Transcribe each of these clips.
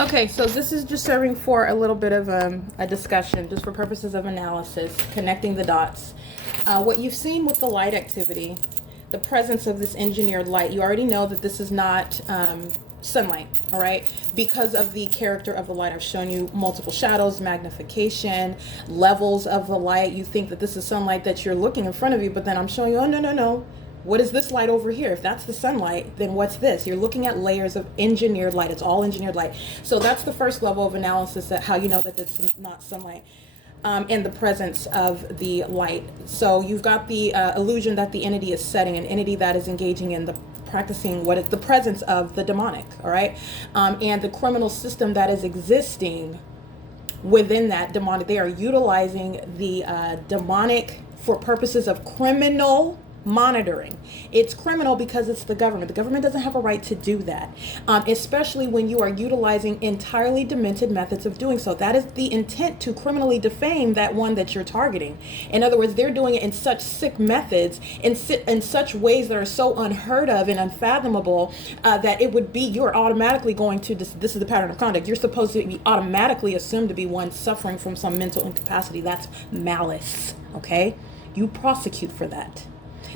Okay, so this is just serving for a little bit of a discussion, just for purposes of analysis, connecting the dots. What you've seen with the light activity, the presence of this engineered light, you already know that this is not sunlight, all right? Because of the character of the light, I've shown you multiple shadows, magnification, levels of the light. You think that this is sunlight that you're looking in front of you, but then I'm showing you, oh, no, no, no. What is this light over here? If that's the sunlight, then what's this? You're looking at layers of engineered light. It's all engineered light. So that's the first level of analysis, that how you know that this is not sunlight, in the presence of the light. So you've got the illusion that the entity is setting, an entity that is engaging in the practicing what is the presence of the demonic, all right? And the criminal system that is existing within that demonic. They are utilizing the demonic for purposes of criminal monitoring. It's criminal because it's the government. The government doesn't have a right to do that, especially when you are utilizing entirely demented methods of doing so. That is the intent, to criminally defame that one that you're targeting. In other words, they're doing it in such sick methods, in such ways that are so unheard of and unfathomable, that it would be, you're automatically going to, this is the pattern of conduct, you're supposed to be automatically assumed to be one suffering from some mental incapacity. That's malice, okay? You prosecute for that.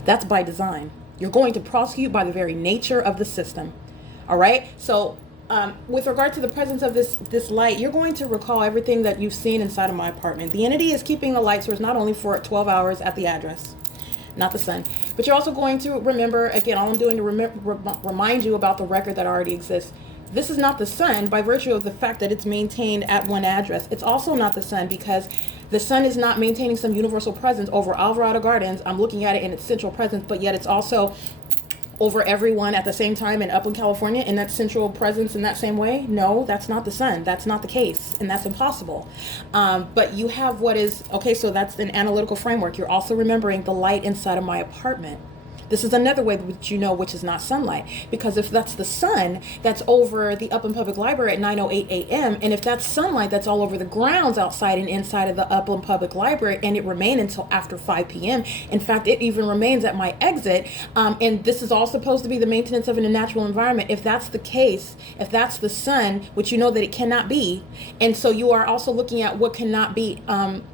That's by design. You're going to prosecute by the very nature of the system. All right. So with regard to the presence of this light, you're going to recall everything that you've seen inside of my apartment. The entity is keeping the light source not only for 12 hours at the address, not the sun, but you're also going to remember, again, all I'm doing to remind you about the record that already exists. This is not the sun by virtue of the fact that it's maintained at one address. It's also not the sun because the sun is not maintaining some universal presence over Alvarado Gardens. I'm looking at it in its central presence, but yet it's also over everyone at the same time in Upland, California, in that central presence in that same way. No, that's not the sun. That's not the case, and that's impossible. But you have what is, okay, so that's an analytical framework. You're also remembering the light inside of my apartment. This is another way which you know which is not sunlight, because if that's the sun that's over the Upland Public Library at 9:08 a.m., and if that's sunlight that's all over the grounds outside and inside of the Upland Public Library, and it remains until after 5 p.m., in fact, it even remains at my exit, and this is all supposed to be the maintenance of a natural environment. If that's the case, if that's the sun, which you know that it cannot be, and so you are also looking at what cannot be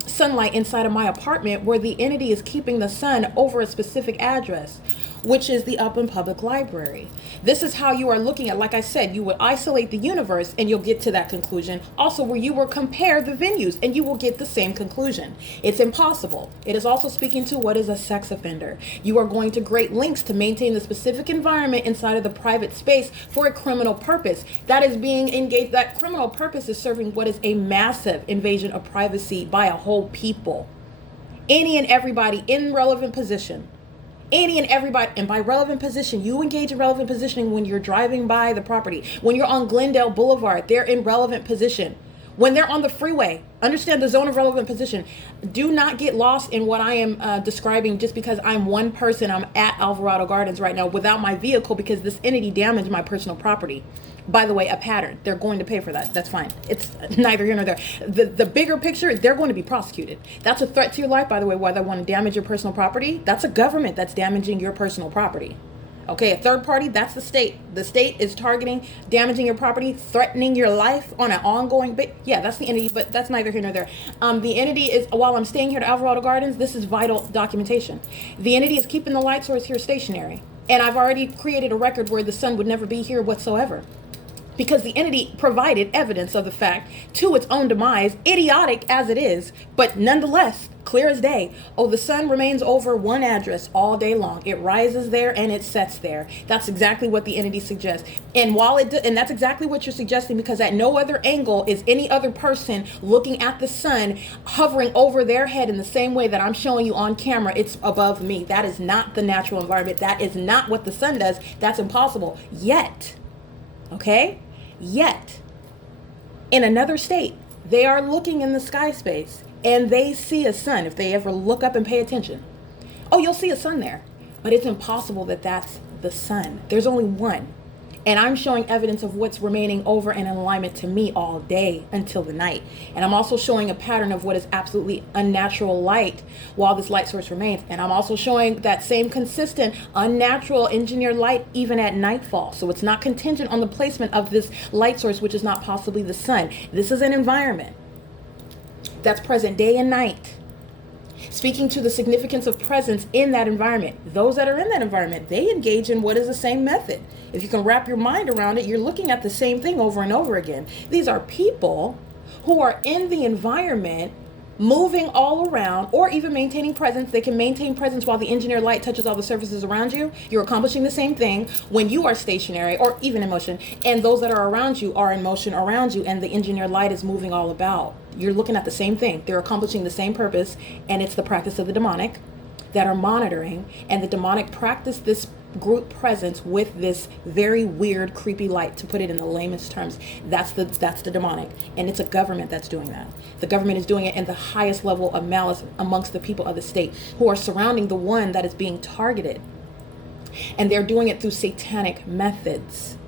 sunlight inside of my apartment, where the entity is keeping the sun over a specific address, which is the Upland Public Library. This is how you are looking at, like I said, you would isolate the universe and you'll get to that conclusion. Also, where you will compare the venues and you will get the same conclusion. It's impossible. It is also speaking to what is a sex offender. You are going to great lengths to maintain the specific environment inside of the private space for a criminal purpose. That is being engaged, that criminal purpose is serving what is a massive invasion of privacy by a whole people. Any and everybody in relevant position. Any and everybody, and by relevant position, you engage in relevant positioning when you're driving by the property. When you're on Glendale Boulevard, they're in relevant position. When they're on the freeway, understand the zone of relevant position. Do not get lost in what I am describing just because I'm one person. I'm at Alvarado Gardens right now without my vehicle because this entity damaged my personal property. By the way, a pattern. They're going to pay for that. That's fine. It's neither here nor there. The bigger picture, they're going to be prosecuted. That's a threat to your life, by the way, why they want to damage your personal property. That's a government that's damaging your personal property. Okay, a third party, that's the state. The state is targeting, damaging your property, threatening your life on an ongoing basis. Yeah, that's the entity, but that's neither here nor there. The entity is, while I'm staying here at Alvarado Gardens, this is vital documentation. The entity is keeping the light source here stationary. And I've already created a record where the sun would never be here whatsoever, because the entity provided evidence of the fact to its own demise, idiotic as it is, but nonetheless, clear as day. Oh, the sun remains over one address all day long. It rises there and it sets there. That's exactly what the entity suggests. And while and that's exactly what you're suggesting, because at no other angle is any other person looking at the sun hovering over their head in the same way that I'm showing you on camera. It's above me. That is not the natural environment. That is not what the sun does. That's impossible. Yet, okay? Yet, in another state, they are looking in the sky space and they see a sun. If they ever look up and pay attention, oh, you'll see a sun there. But it's impossible that that's the sun. There's only one. And I'm showing evidence of what's remaining over and in alignment to me all day until the night. And I'm also showing a pattern of what is absolutely unnatural light while this light source remains. And I'm also showing that same consistent unnatural engineered light even at nightfall. So it's not contingent on the placement of this light source, which is not possibly the sun. This is an environment that's present day and night, speaking to the significance of presence in that environment. Those that are in that environment, they engage in what is the same method. If you can wrap your mind around it, you're looking at the same thing over and over again. These are people who are in the environment, moving all around, or even maintaining presence. They can maintain presence while the engineered light touches all the surfaces around you. You're accomplishing the same thing when you are stationary or even in motion, and those that are around you are in motion around you, and the engineered light is moving all about. You're looking at the same thing. They're accomplishing the same purpose, and it's the practice of the demonic that are monitoring, and the demonic practice this group presence with this very weird, creepy light, to put it in the lamest terms. That's the demonic, and it's a government that's doing that. The government is doing it in the highest level of malice amongst the people of the state who are surrounding the one that is being targeted, and they're doing it through satanic methods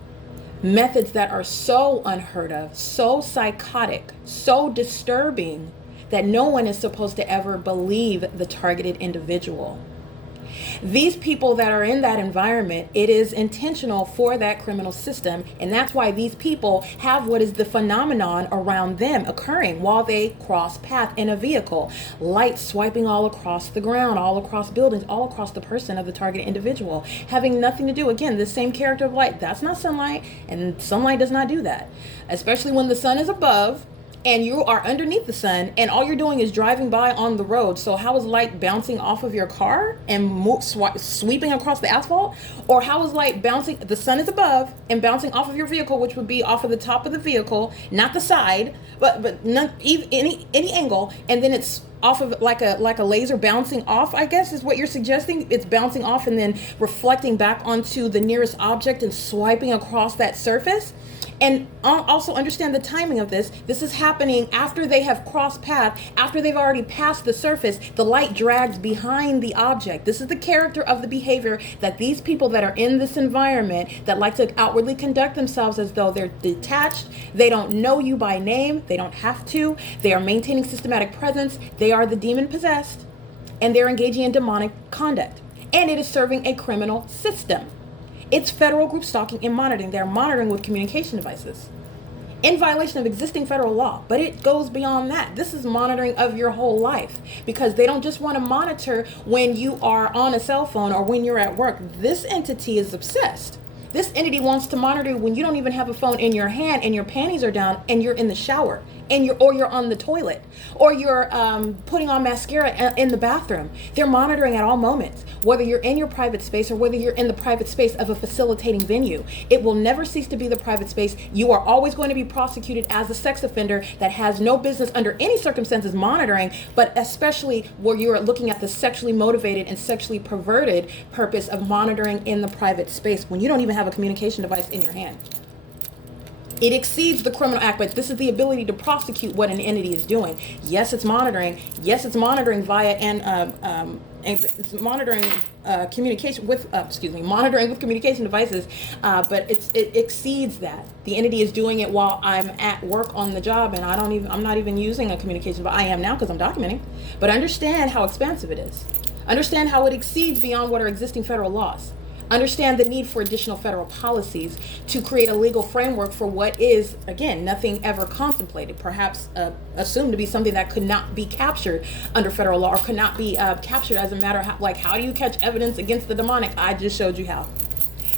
that are so unheard of, so psychotic, so disturbing, that no one is supposed to ever believe the targeted individual. These people that are in that environment, it is intentional for that criminal system, and that's why these people have what is the phenomenon around them occurring while they cross path in a vehicle. Light swiping all across the ground, all across buildings, all across the person of the targeted individual, having nothing to do, again, the same character of light. That's not sunlight, and sunlight does not do that, especially when the sun is above and you are underneath the sun, and all you're doing is driving by on the road. So how is light bouncing off of your car and sweeping across the asphalt? Or how is light bouncing? The sun is above and bouncing off of your vehicle, which would be off of the top of the vehicle, not the side, but not even any angle, and then it's off of like a laser bouncing off, I guess is what you're suggesting. It's bouncing off and then reflecting back onto the nearest object and swiping across that surface. And also understand the timing of this. This is happening after they have crossed path, after they've already passed the surface. The light drags behind the object. This is the character of the behavior that these people that are in this environment that like to outwardly conduct themselves as though they're detached. They don't know you by name. They don't have to. They are maintaining systematic presence. They are the demon possessed, and they're engaging in demonic conduct. And it is serving a criminal system. It's federal group stalking and monitoring. They're monitoring with communication devices in violation of existing federal law. But it goes beyond that. This is monitoring of your whole life, because they don't just want to monitor when you are on a cell phone or when you're at work. This entity is obsessed. This entity wants to monitor when you don't even have a phone in your hand and your panties are down and you're in the shower and you're on the toilet, or you're putting on mascara in the bathroom. They're monitoring at all moments, whether you're in your private space or whether you're in the private space of a facilitating venue. It will never cease to be the private space. You are always going to be prosecuted as a sex offender that has no business under any circumstances monitoring, but especially where you're looking at the sexually motivated and sexually perverted purpose of monitoring in the private space when you don't even have a communication device in your hand. It exceeds the criminal act, but this is the ability to prosecute what an entity is doing. Yes, it's monitoring. Yes, it's monitoring via and it's monitoring communication with monitoring with communication devices, but it exceeds that. The entity is doing it while I'm at work on the job, and I'm not even using a communication, but I am now because I'm documenting. But understand how expansive it is. Understand how it exceeds beyond what are existing federal laws. Understand the need for additional federal policies to create a legal framework for what is, again, nothing ever contemplated, perhaps assumed to be something that could not be captured under federal law or could not be captured as a matter of how do you catch evidence against the demonic? I just showed you how.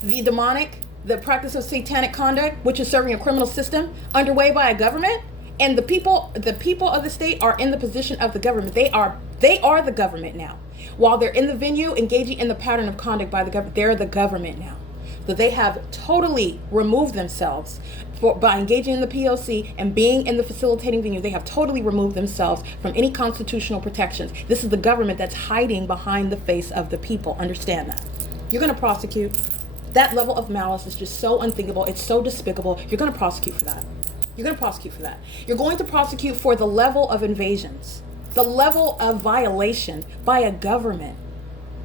The demonic, the practice of satanic conduct, which is serving a criminal system underway by a government, and the people of the state are in the position of the government. They are the government now. While they're in the venue engaging in the pattern of conduct by the government, they're the government now. So they have totally removed themselves by engaging in the P.O.C. and being in the facilitating venue. They have totally removed themselves from any constitutional protections. This is the government that's hiding behind the face of the people. Understand that. You're going to prosecute. That level of malice is just so unthinkable. It's so despicable. You're going to prosecute for that. You're going to prosecute for that. You're going to prosecute for the level of invasions, the level of violation by a government.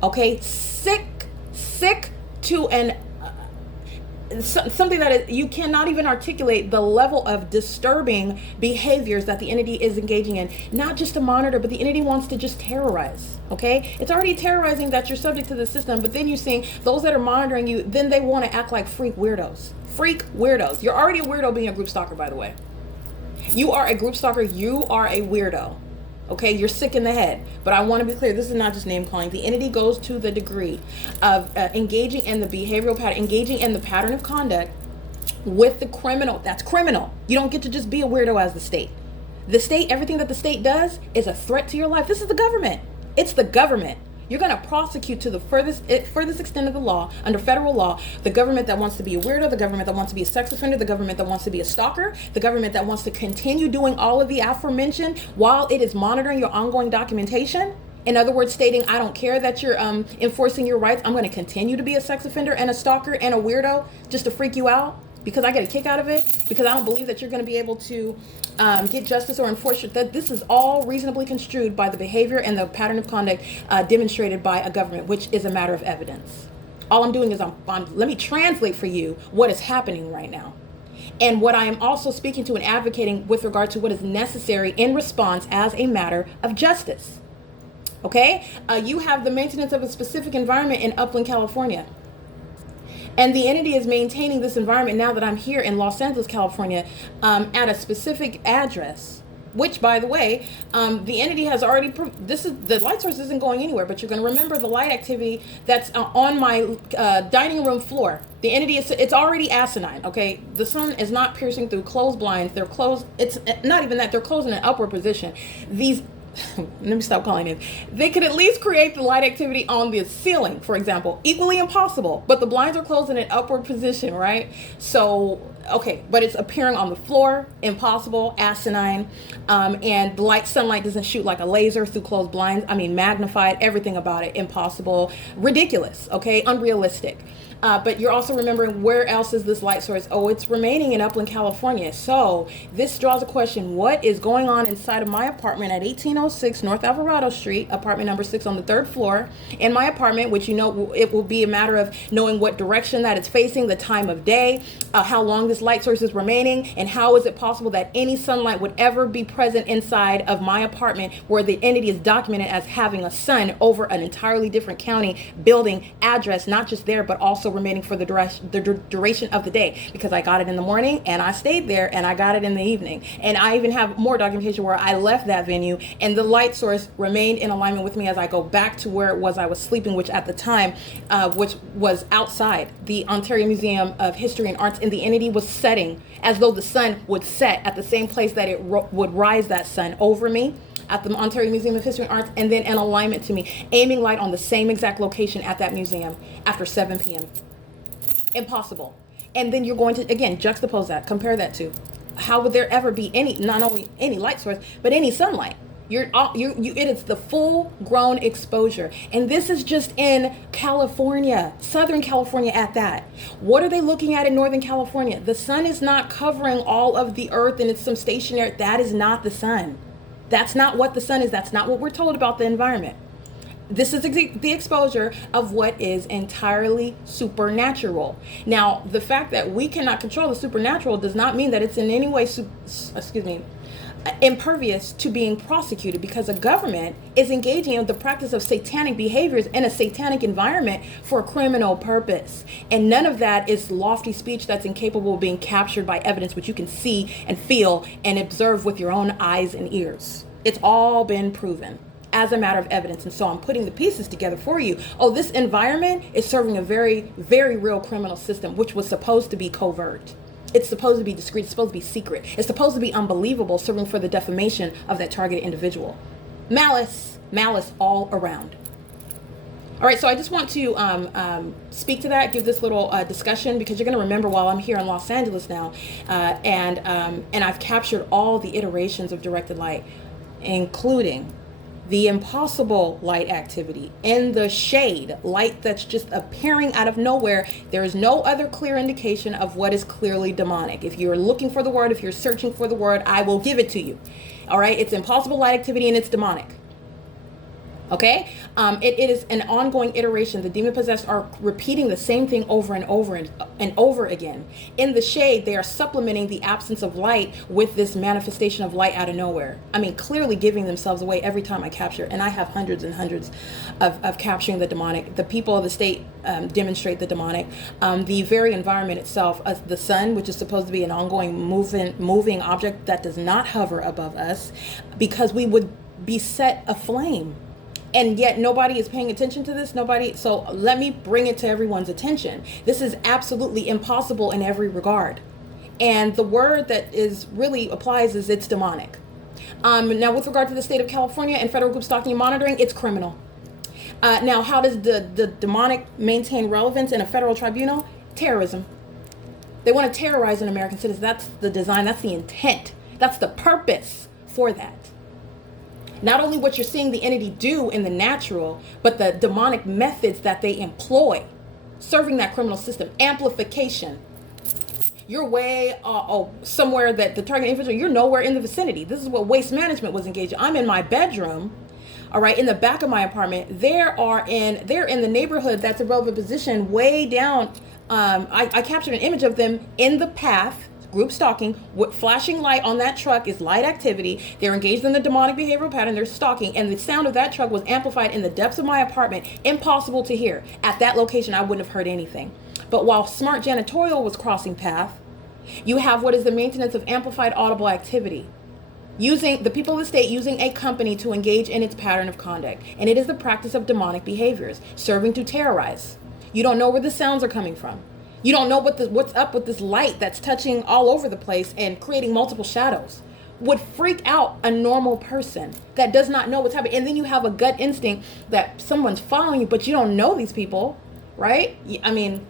Okay, sick to an something that you cannot even articulate the level of disturbing behaviors that the entity is engaging in. Not just to monitor, but the entity wants to just terrorize. Okay, it's already terrorizing that you're subject to the system, but then you're seeing those that are monitoring you, then they want to act like freak weirdos. Freak weirdos. You're already a weirdo being a group stalker, by the way. You are a group stalker. You are a weirdo. Okay, you're sick in the head. But I want to be clear, this is not just name calling. The entity goes to the degree of engaging in the behavioral pattern, engaging in the pattern of conduct with the criminal. That's criminal. You don't get to just be a weirdo as the state. The state, everything that the state does is a threat to your life. This is the government. It's the government. You're going to prosecute to the furthest extent of the law, under federal law, the government that wants to be a weirdo, the government that wants to be a sex offender, the government that wants to be a stalker, the government that wants to continue doing all of the aforementioned while it is monitoring your ongoing documentation. In other words, stating, I don't care that you're enforcing your rights. I'm going to continue to be a sex offender and a stalker and a weirdo just to freak you out because I get a kick out of it, because I don't believe that you're going to be able to get justice or enforce it. That this is all reasonably construed by the behavior and the pattern of conduct demonstrated by a government, which is a matter of evidence. All I'm doing is let me translate for you what is happening right now. And what I am also speaking to and advocating with regard to what is necessary in response as a matter of justice. Okay? You have the maintenance of a specific environment in Upland, California. And the entity is maintaining this environment now that I'm here in Los Angeles, California, at a specific address, which, by the way, the entity has already, the light source isn't going anywhere, but you're going to remember the light activity that's on my dining room floor. The entity it's already asinine, okay? The sun is not piercing through closed blinds. They're closed. It's not even that. They're closed in an upward position. Let me stop calling it. They could at least create the light activity on the ceiling, for example. Equally impossible, but the blinds are closed in an upward position, right? So, okay, but it's appearing on the floor, impossible, asinine, and the sunlight doesn't shoot like a laser through closed blinds. I mean, magnified, everything about it, impossible, ridiculous, okay, unrealistic. But you're also remembering, where else is this light source? Oh, it's remaining in Upland, California. So this draws a question. What is going on inside of my apartment at 1806 North Alvarado Street, apartment number 6 on the 3rd floor? In my apartment, which, you know, it will be a matter of knowing what direction that it's facing, the time of day, how long this light source is remaining, and how is it possible that any sunlight would ever be present inside of my apartment where the entity is documented as having a sun over an entirely different county, building, address, not just there, but also remaining for the duration of the day, because I got it in the morning and I stayed there, and I got it in the evening, and I even have more documentation where I left that venue and the light source remained in alignment with me as I go back to where it was I was sleeping, which at the time which was outside the Ontario Museum of History and Arts, and the entity was setting as though the sun would set at the same place that it would rise, that sun over me at the Ontario Museum of History and Arts, and then in alignment to me, aiming light on the same exact location at that museum after 7 p.m. Impossible. And then you're going to, again, juxtapose that, compare that to, how would there ever be any, not only any light source, but any sunlight? It is the full grown exposure. And this is just in California, Southern California at that. What are they looking at in Northern California? The sun is not covering all of the earth and it's some stationary. That is not the sun. That's not what the sun is. That's not what we're told about the environment. This is the exposure of what is entirely supernatural. Now, the fact that we cannot control the supernatural does not mean that it's in any way, impervious to being prosecuted, because a government is engaging in the practice of satanic behaviors in a satanic environment for a criminal purpose. And none of that is lofty speech that's incapable of being captured by evidence, which you can see and feel and observe with your own eyes and ears. It's all been proven as a matter of evidence. And so I'm putting the pieces together for you. Oh, this environment is serving a very, very real criminal system, which was supposed to be covert. It's supposed to be discreet. It's supposed to be secret. It's supposed to be unbelievable, serving for the defamation of that targeted individual. Malice all around. All right, so I just want to speak to that, give this little discussion, because you're going to remember while I'm here in Los Angeles now, and I've captured all the iterations of directed light, including the impossible light activity in the shade, light that's just appearing out of nowhere. There is no other clear indication of what is clearly demonic. If you're looking for the word, if you're searching for the word, I will give it to you. All right, it's impossible light activity and it's demonic. Okay, it is an ongoing iteration. The demon possessed are repeating the same thing over and over and over again. In the shade, they are supplementing the absence of light with this manifestation of light out of nowhere. I mean, clearly giving themselves away every time I capture. And I have hundreds and hundreds of capturing the demonic. The people of the state demonstrate the demonic. The very environment itself, the sun, which is supposed to be an ongoing moving object that does not hover above us, because we would be set aflame. And yet nobody is paying attention to this. Nobody. So let me bring it to everyone's attention. This is absolutely impossible in every regard. And the word that is really applies is it's demonic. Now, with regard to the state of California and federal group stalking and monitoring, it's criminal. Now, how does the demonic maintain relevance in a federal tribunal? Terrorism. They want to terrorize an American citizen. That's the design. That's the intent. That's the purpose for that. Not only what you're seeing the entity do in the natural, but the demonic methods that they employ, serving that criminal system, amplification. You're way somewhere that the target individual, you're nowhere in the vicinity. This is what waste management was engaged in. I'm in my bedroom, all right, in the back of my apartment. They're in the neighborhood that's a relevant position way down. I captured an image of them in the path. Group stalking, with flashing light on that truck is light activity. They're engaged in the demonic behavioral pattern. They're stalking, and the sound of that truck was amplified in the depths of my apartment. Impossible to hear. At that location, I wouldn't have heard anything. But while smart janitorial was crossing path, you have what is the maintenance of amplified audible activity. Using the people of the state using a company to engage in its pattern of conduct. And it is the practice of demonic behaviors, serving to terrorize. You don't know where the sounds are coming from. You don't know what's up with this light that's touching all over the place and creating multiple shadows. Would freak out a normal person that does not know what's happening. And then you have a gut instinct that someone's following you, but you don't know these people, right? I mean,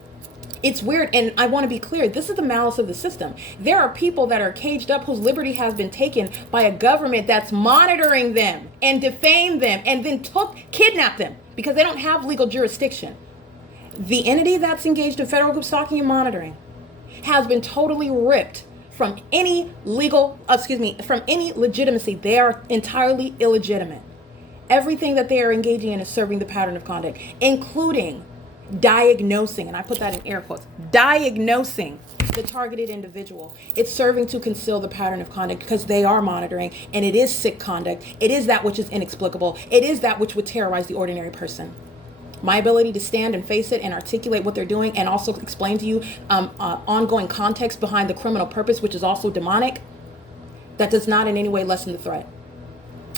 it's weird. And I want to be clear. This is the malice of the system. There are people that are caged up whose liberty has been taken by a government that's monitoring them and defame them and then kidnap them because they don't have legal jurisdiction. The entity that's engaged in federal group stalking and monitoring has been totally ripped from any from any legitimacy. They are entirely illegitimate. Everything that they are engaging in is serving the pattern of conduct, including diagnosing, and I put that in air quotes, diagnosing the targeted individual. It's serving to conceal the pattern of conduct because they are monitoring, and it is sick conduct. It is that which is inexplicable. It is that which would terrorize the ordinary person. My ability to stand and face it and articulate what they're doing and also explain to you ongoing context behind the criminal purpose, which is also demonic, that does not in any way lessen the threat.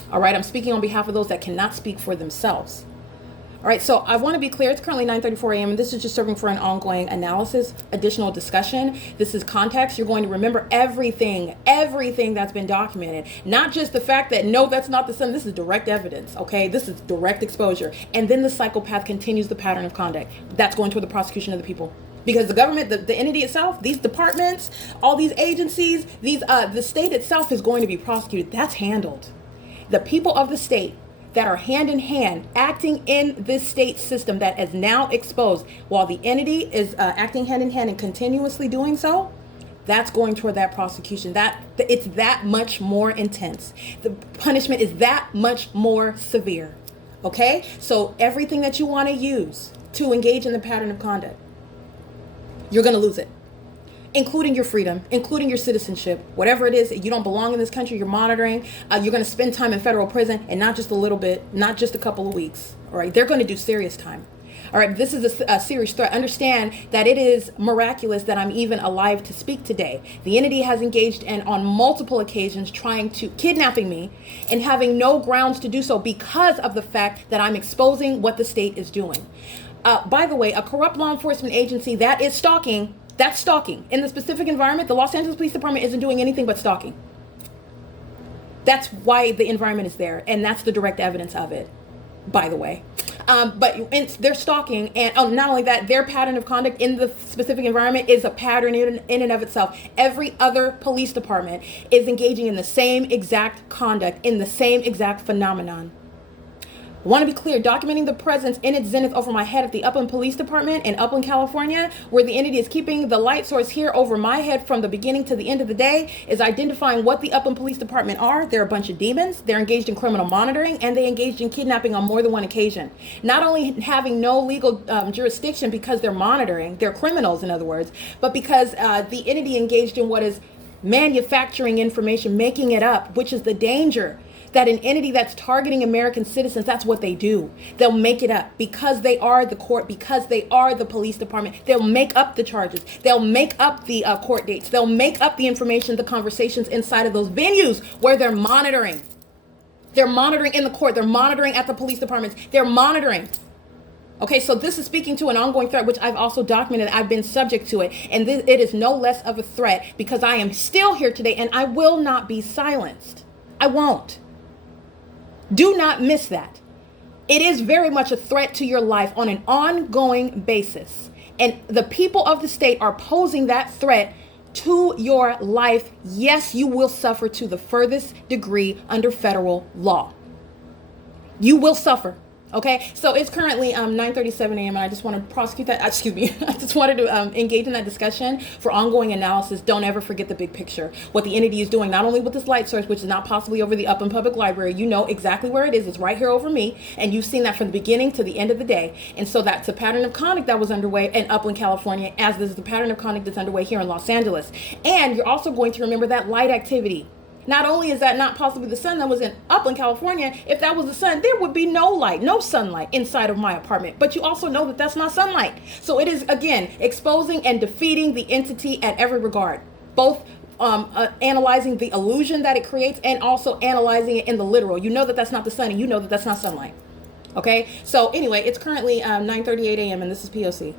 All right, I'm speaking on behalf of those that cannot speak for themselves. All right, so I want to be clear. It's currently 9:34 a.m. and this is just serving for an ongoing analysis, additional discussion. This is context. You're going to remember everything that's been documented. Not just the fact that, no, that's not the sun. This is direct evidence, okay? This is direct exposure. And then the psychopath continues the pattern of conduct. That's going toward the prosecution of the people. Because the government, the entity itself, these departments, all these agencies, the state itself is going to be prosecuted. That's handled. The people of the state that are hand in hand acting in this state system that is now exposed, while the entity is acting hand in hand and continuously doing so, that's going toward that prosecution. It's that much more intense. The punishment is that much more severe. Okay? So everything that you want to use to engage in the pattern of conduct, you're going to lose it. Including your freedom, including your citizenship, whatever it is, you don't belong in this country, you're monitoring, you're going to spend time in federal prison, and not just a little bit, not just a couple of weeks, all right? They're going to do serious time. All right, this is a serious threat. Understand that it is miraculous that I'm even alive to speak today. The entity has engaged in on multiple occasions trying to kidnapping me and having no grounds to do so because of the fact that I'm exposing what the state is doing. By the way, a corrupt law enforcement agency that is stalking, that's stalking. In the specific environment, the Los Angeles Police Department isn't doing anything but stalking. That's why the environment is there, and that's the direct evidence of it, by the way. But they're stalking, and not only that, their pattern of conduct in the specific environment is a pattern in and of itself. Every other police department is engaging in the same exact conduct, in the same exact phenomenon. I want to be clear, documenting the presence in its zenith over my head at the Upland Police Department in Upland, California, where the entity is keeping the light source here over my head from the beginning to the end of the day, is identifying what the Upland Police Department are. They're a bunch of demons. They're engaged in criminal monitoring, and they engaged in kidnapping on more than one occasion. Not only having no legal jurisdiction because they're monitoring, they're criminals, in other words, but because the entity engaged in what is manufacturing information, making it up, which is the danger. That an entity that's targeting American citizens, that's what they do. They'll make it up because they are the court, because they are the police department. They'll make up the charges. They'll make up the court dates. They'll make up the information, the conversations inside of those venues where they're monitoring. They're monitoring in the court. They're monitoring at the police departments. They're monitoring. Okay, so this is speaking to an ongoing threat, which I've also documented. I've been subject to it. And it is no less of a threat because I am still here today and I will not be silenced. I won't. Do not miss that. It is very much a threat to your life on an ongoing basis. And the people of the state are posing that threat to your life. Yes, you will suffer to the furthest degree under federal law. You will suffer. Okay, so it's currently 9:37 a.m. and I just want to prosecute that. Excuse me. I just wanted to engage in that discussion for ongoing analysis. Don't ever forget the big picture. What the entity is doing, not only with this light source, which is not possibly over the Upland Public Library. You know exactly where it is. It's right here over me, and you've seen that from the beginning to the end of the day. And so that's a pattern of conduct that was underway in Upland, California, as this is the pattern of conduct that's underway here in Los Angeles. And you're also going to remember that light activity. Not only is that not possibly the sun that was in Upland, California, if that was the sun, there would be no light, no sunlight inside of my apartment. But you also know that that's not sunlight. So it is, again, exposing and defeating the entity at every regard, both analyzing the illusion that it creates and also analyzing it in the literal. You know that that's not the sun and you know that that's not sunlight. Okay, so anyway, it's currently 9:38 a.m. and this is P.O.C.